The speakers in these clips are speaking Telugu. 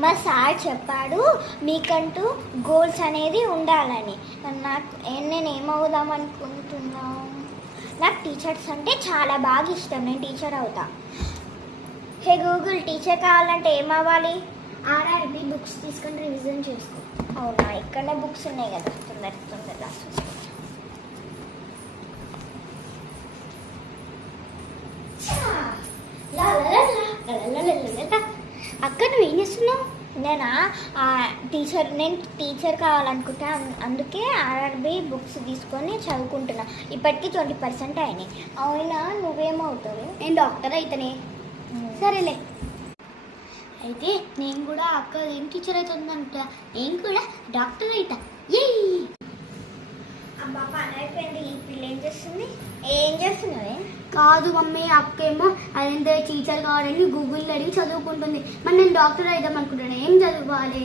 మా సార్ చెప్పాడు మీకంటూ గోల్స్ అనేది ఉండాలని. నేను ఏమవుదాం అనుకుంటున్నాను, నాకు టీచర్స్ అంటే చాలా బాగా ఇష్టం, నేను టీచర్ అవుతా. హే గూగుల్, టీచర్ కావాలంటే ఏమవ్వాలి? ఆర్ఆర్బి బుక్స్ తీసుకొని రివిజన్ చేసుకో. అవునా, ఇక్కడనే బుక్స్ ఉన్నాయి కదా, తొందరగా అక్క నువ్వు ఏం చేస్తున్నావు? నేను టీచర్ కావాలనుకుంటా, అందుకే ఆర్ఆర్బి బుక్స్ తీసుకొని చదువుకుంటున్నా. ఇప్పటికీ 20% అయినాయి. అవునా, నువ్వేమవుతావు? నేను డాక్టర్ అయితేనే. సరేలే, అయితే నేను కూడా అక్క ఏం టీచర్ అవుతుందంట, నేను కూడా డాక్టర్ అవుతా. అబ్బా, పని అయిపోయింది. ఈ పిల్ల ఏం చేస్తున్నావే? కాదు మమ్మీ, అక్క ఏమో అదేంటే టీచర్ కావాలని గూగుల్ అడిగి చదువుకుంటుంది. మరి నేను డాక్టర్ అవుదాం అనుకుంటున్నాను, ఏం చదవాలి?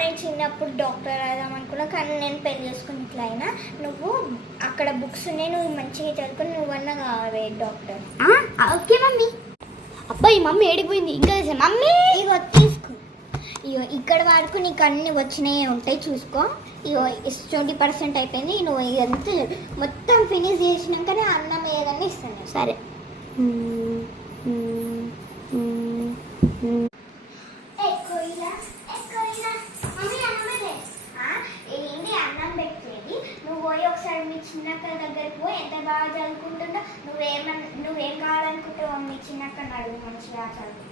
నేను చిన్నప్పుడు డాక్టర్ అవుదాం అనుకున్నా, కానీ నేను పెళ్లి చేసుకుని ఇట్లా అయినా. నువ్వు అక్కడ బుక్స్ ఉన్నాయి, నువ్వు మంచిగా చదువుకొని నువ్వన్నా కావాలి డాక్టర్. Okay mummy. అబ్బాయి మమ్మీ ఏడిపోయింది, ఇంకా మమ్మీ ఇగో తీసుకో. ఇగో ఇక్కడ వరకు నీకు అన్ని వచ్చినాయి ఉంటాయి, చూసుకో. ఇగో 20% అయిపోయింది. నువ్వు ఇదంతా మొత్తం ఫినిష్ చేసినాకనే అన్నం ఏదన్నా ఇస్తాను. సరే. ఏంటి అన్నం పెట్టేది? నువ్వు పోయి ఒకసారి మీ చిన్నక్క దగ్గరికి పోయి ఎంత బాగా చదువుకుంటుందో, నువ్వేం కావాలనుకుంటావు మీ చిన్నక్క అడుగు, మంచిగా చదువు.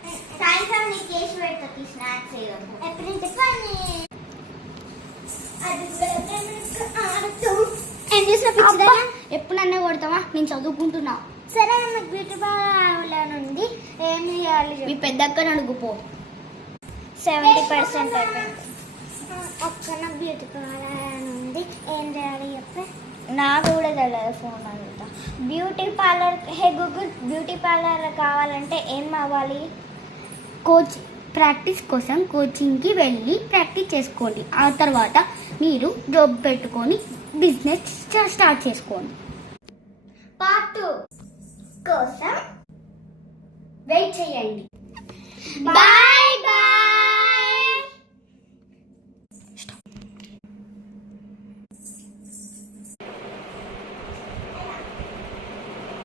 సాయంత్రం నీకు చేసి పెడతా స్నాక్స్ ఏదో. ఎప్పుడు నన్నే కొడతావా? నేను చదువుకుంటున్నా. సరే, నాకు బ్యూటీ పార్లర్ నుండి ఏం చేయాలి? మీ పెద్దక్కని అడుగుపో. 70% అయిపోయింది. ఒక్క నాకు బ్యూటీ పార్లర్ నుండి ఏం చేయాలి చెప్పే? నాకు కూడా తెలియదు, ఫోన్ అంతా. బ్యూటీ పార్లర్, హే గూగుల్, బ్యూటీ పార్లర్ కావాలంటే ఏం అవ్వాలి? ప్రాక్టీస్ కోసం కోచింగ్కి వెళ్ళి ప్రాక్టీస్ చేసుకోండి. ఆ తర్వాత మీరు జాబ్ పెట్టుకొని బిజినెస్ స్టార్ట్ చేసుకోండి. పార్ట్ 2 కోసం వెయిట్ చేయండి. బాయ్.